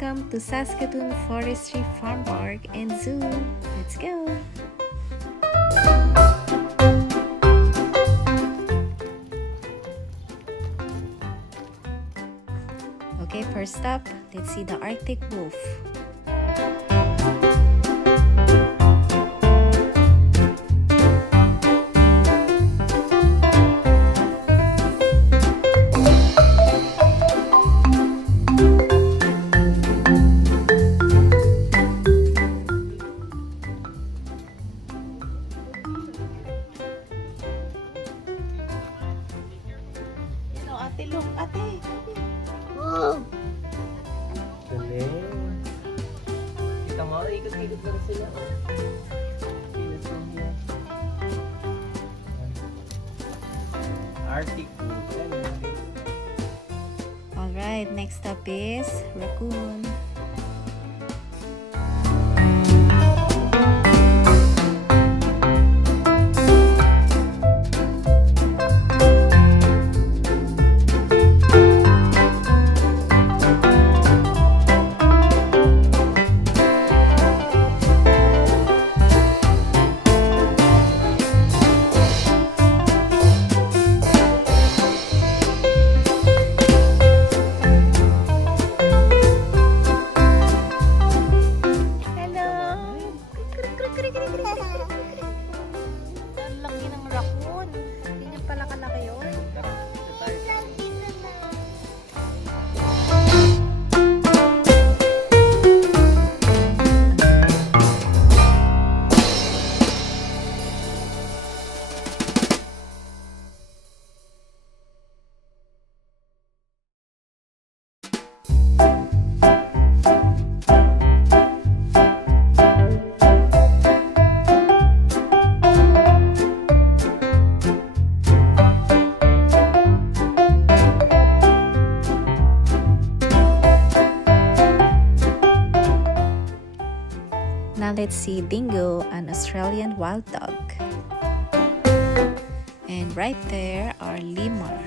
welcome to Saskatoon Forestry Farm Park and Zoo. Let's go! Okay, first up, let's see the Arctic wolf. Ate, look, ate. Wow! Galing. Kita mo, ikot-ikot na sila. Ikot lang yan. Arctic wolf. Alright, next up is raccoon. Ang laki ng raccoon. Ganyan pala kalaki yun. Now let's see Dingo, an Australian wild dog. And right there are lemur.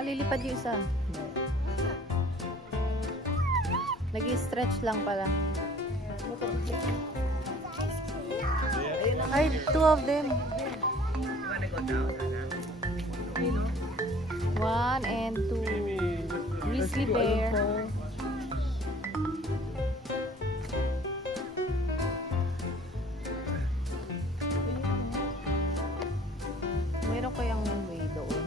Lilipad yung isa. Nag-stretch lang pala. Ay, two of them. One and two. Grizzly bear. Meron ko yung way doon.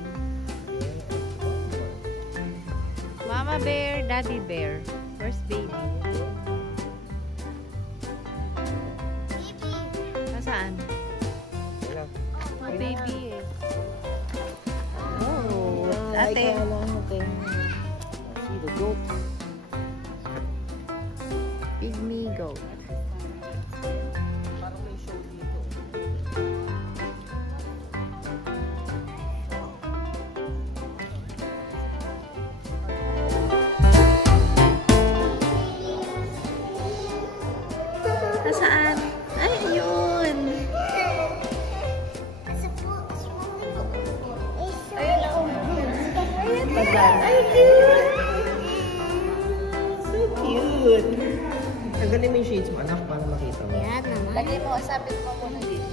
Mama bear, daddy bear. Where's baby? Nasaan? Oh, baby eh. Oh, ate. See the goat. Pygmy goat. Parang may show dito. Nasaan? Ay, ayun. Ay, cute! So cute! Tanggalin mo yung shades mo, anak, para makita mo. Yan naman. Lagay mo, sabit mo muna dito.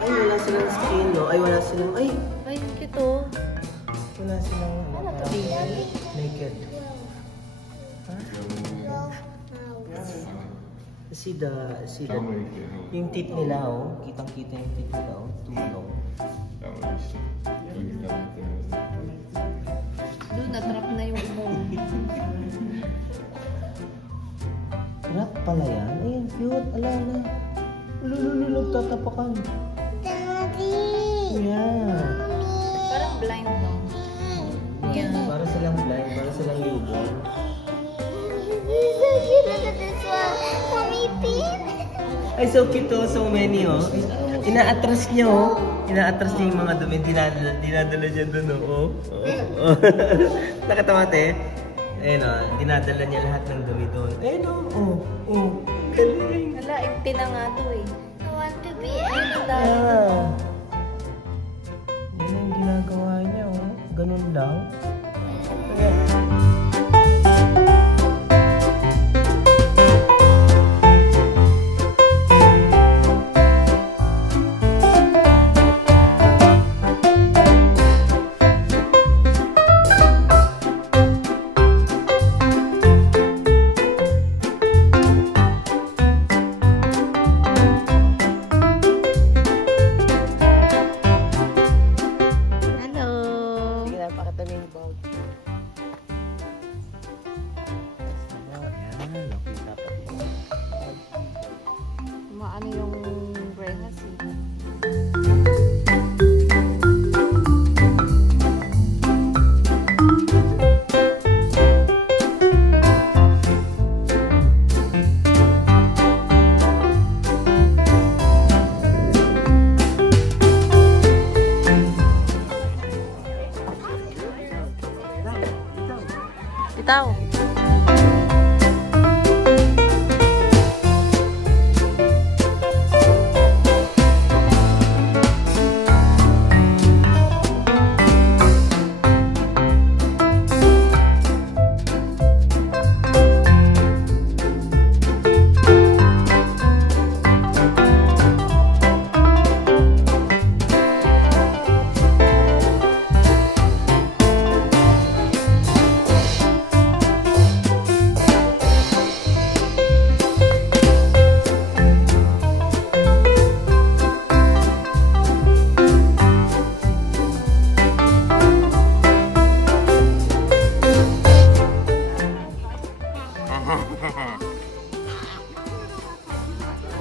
Ay, wala silang skin, no? Ay, wala silang, ay! Ay, cute oh. Wala silang, naked. See the yung teeth nila, oh. Kitang-kita yung teeth nila, oh. Tulong. Doon, natrap na yung umong. Rat pala yan? Ayun, cute. Ala na. Lulululog, tatapakan. Yeah. Parang blind no? Yeah. Para silang blind, para silang newborn. Ay, so cute oh. So many oh. Ina-atras niya oh. Ina-atras niya yung mga dumi. Dinadala niya dun oh. Nakatawa te. Ayun oh. Dinadala niya lahat ng dumi dun. Ayun oh. Oh. Galing. Wala, empty na nga to eh. I want to be Yeah. Yan ang ginagawa niya oh. Ganun lang. Maano yung rehas eh. Bitaw.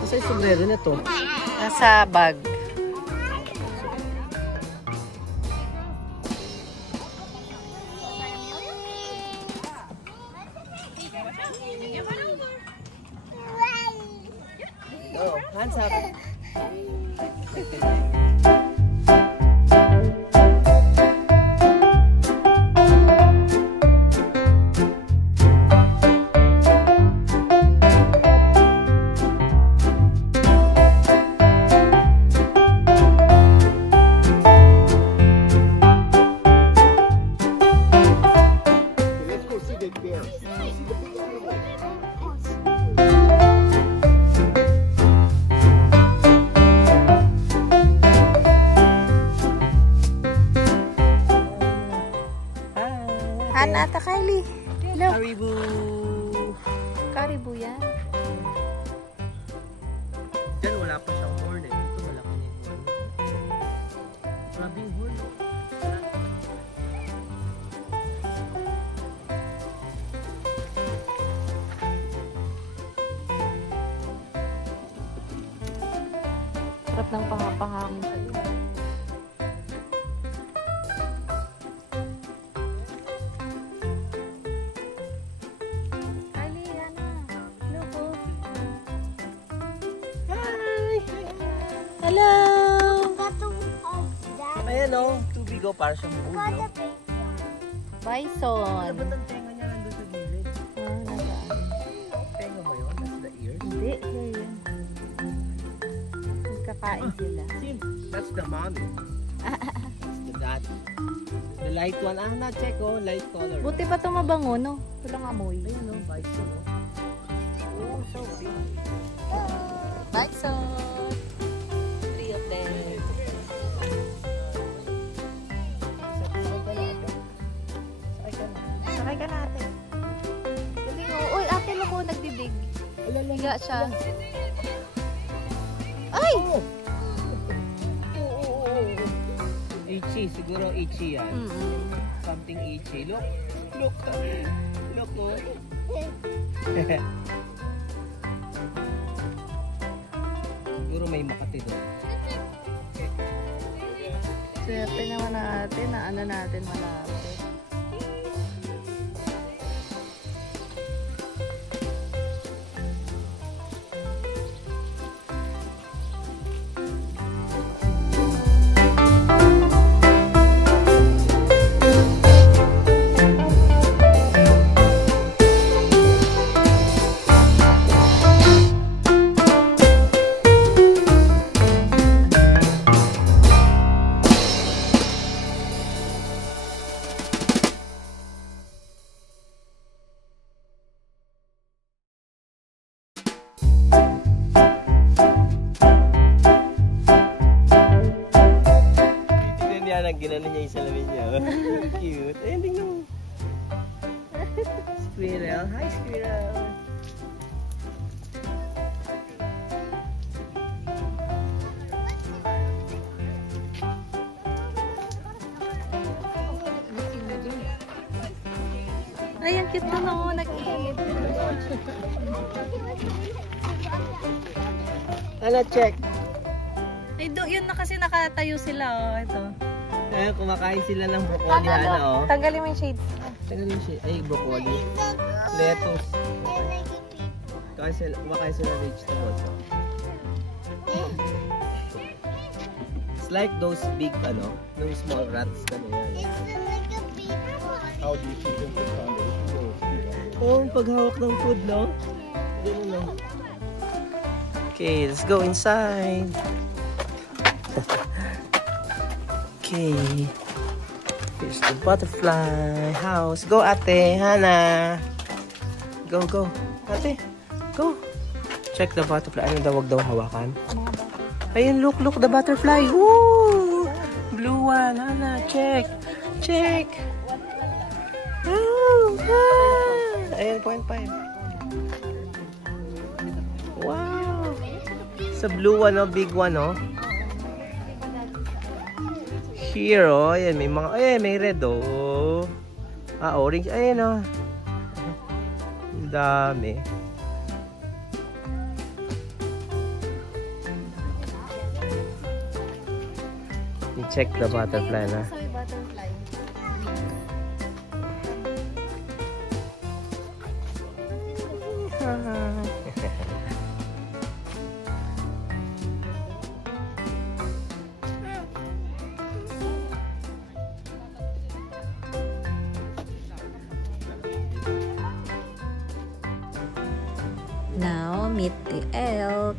Kasi sombrero na to. Nasa bag. Oh, hands up. Hana, ata Kylie. Hello. Caribou. Caribou yan. Diyan wala pa siyang horn eh. Dito malaki na yung horn. Grabe yung horn. Sarap ng pangapahangin sa iyo. Hello! Ayan o, tubig o, para siyang bull, no? Bison. Ano ba't ang tenga niya nandun sa gilid? Nasaan? Tenga ba yun? That's the ears? Hindi, yun. Magkakain sila. See, that's the mommy. That's the daddy. The light one, na-check oh, light color. Buti pa ito mabango, no? Walang amoy. Ayun o, bison o. Oh, so big. Bison! 3 of them. Sakay ka na, ate. Galing mo. Uy, ate, loko, nagdidig. Higa siya. Ay! itchy. Siguro itchy yan. Something itchy. Look. Look. Look, oh. Siguro may Makati doon. Swerte naman natin na ano natin malapit. Ginano niya yung salamin niya. Cute. Ayun, tingnan mo. Squirrel. Hi, squirrel. Ay, ang cute na ako. Nag-iit. Ano, check? Ay, yun na kasi nakatayo sila. Oh. Ito. Eh, kumakain sila ng broccoli, ano, oh. Tanggalin mo yung shades. Tanggalin yung shades. Ay, broccoli. Lettuce. Kumakain sila vegetables, oh. It's like those big, ano, yung small rats, ano yan. How do you keep them from foundation? Oh, paghawak ng food, no? Ganun lang. Okay, let's go inside. Okay. Here's the butterfly house. Go, ate. Hana. Go, go. Ate, go. Check the butterfly. Ano daw, wag daw hawakan? Ayun, look, look, the butterfly. Woo! Blue one. Hana, check. Check. Oh, ah. Ayun, 0.5. Wow. Sa blue one, oh, big one, oh. Here, oh, ayan, may mga, ayan, may red, oh. Ah, orange, ayan, oh. Ang dami. I-check the butterfly na. Now, meet the elk.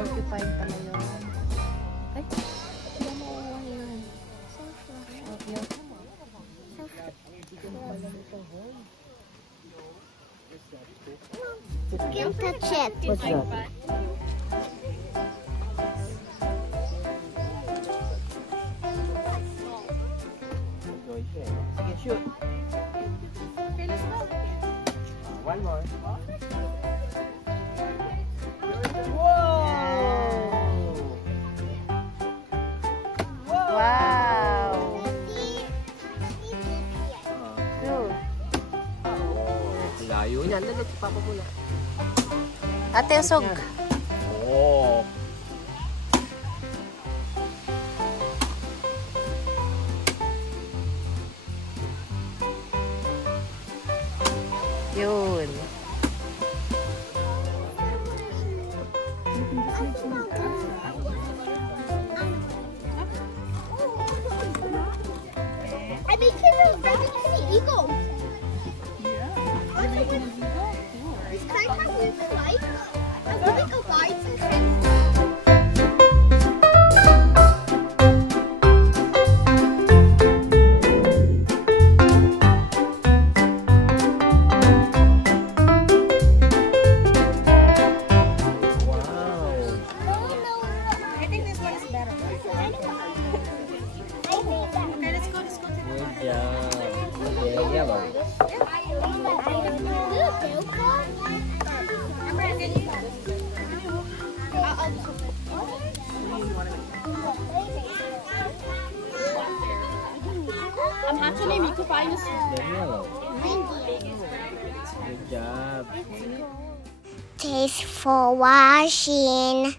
Porcupine pala yun. Ay, hindi mo yun. You can touch it. What's that? Sige, shoot. One more. Wow! Good. Layo niyan. Dalag, papapula. Ate, usog. Oh. Yun. I make him a eagle. Yeah. This kite has a light. I would like a light and Daniel. Good job. Thanks for watching.